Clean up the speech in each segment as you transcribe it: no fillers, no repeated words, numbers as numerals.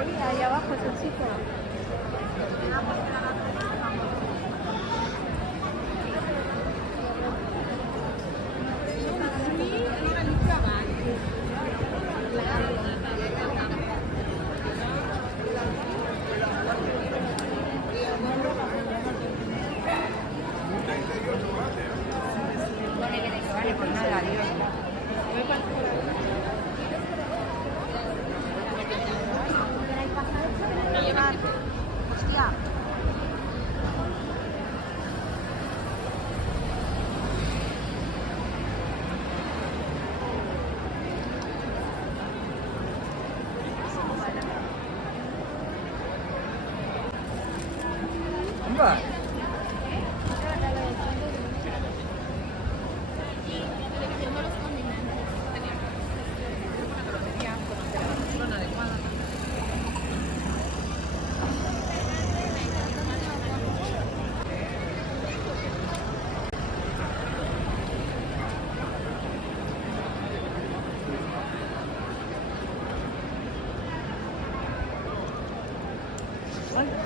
está ahí abajo es el chico. Vale, pues nada, adiós. Hostia. Anda.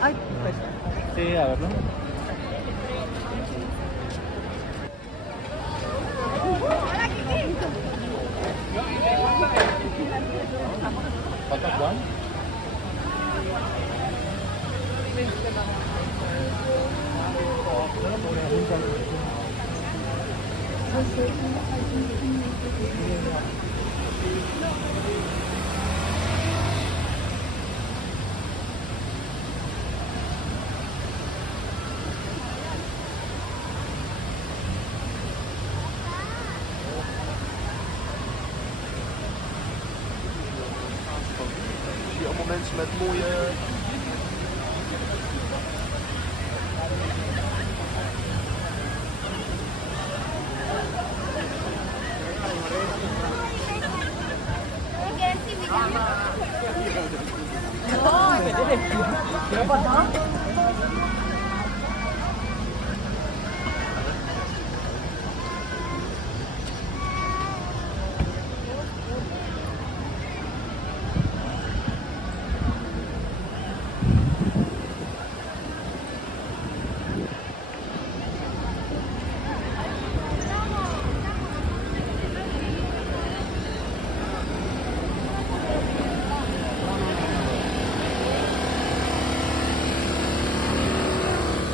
Ay, sí, a verlo. ¿Falta Juan? Zie je allemaal mensen met mooie... ¿Qué ha pasado?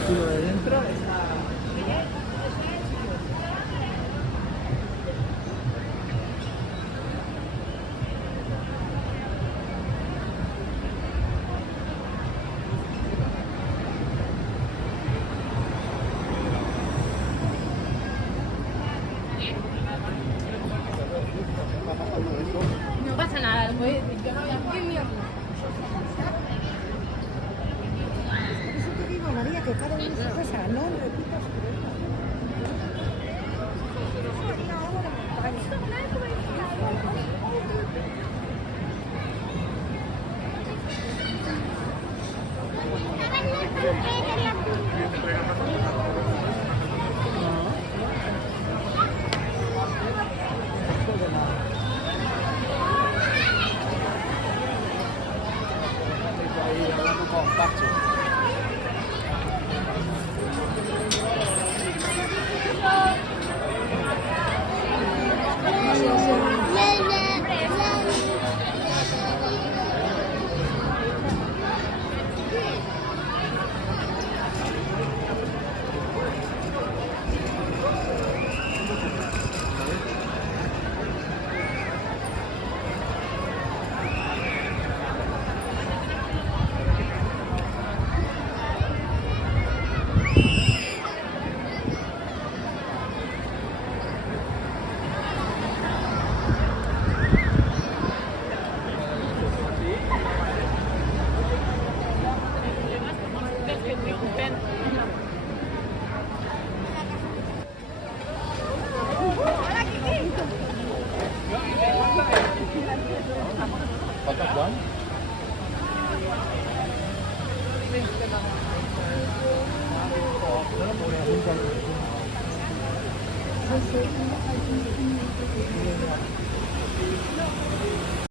Y lo de dentro está... No pasa nada, lo puedes decir. Yo no voy a poder. Por eso te digo, María, que cada uno su cosa, no repitas. Ahí hablando con Pacho. ¿Falta Juan? Sí, sí.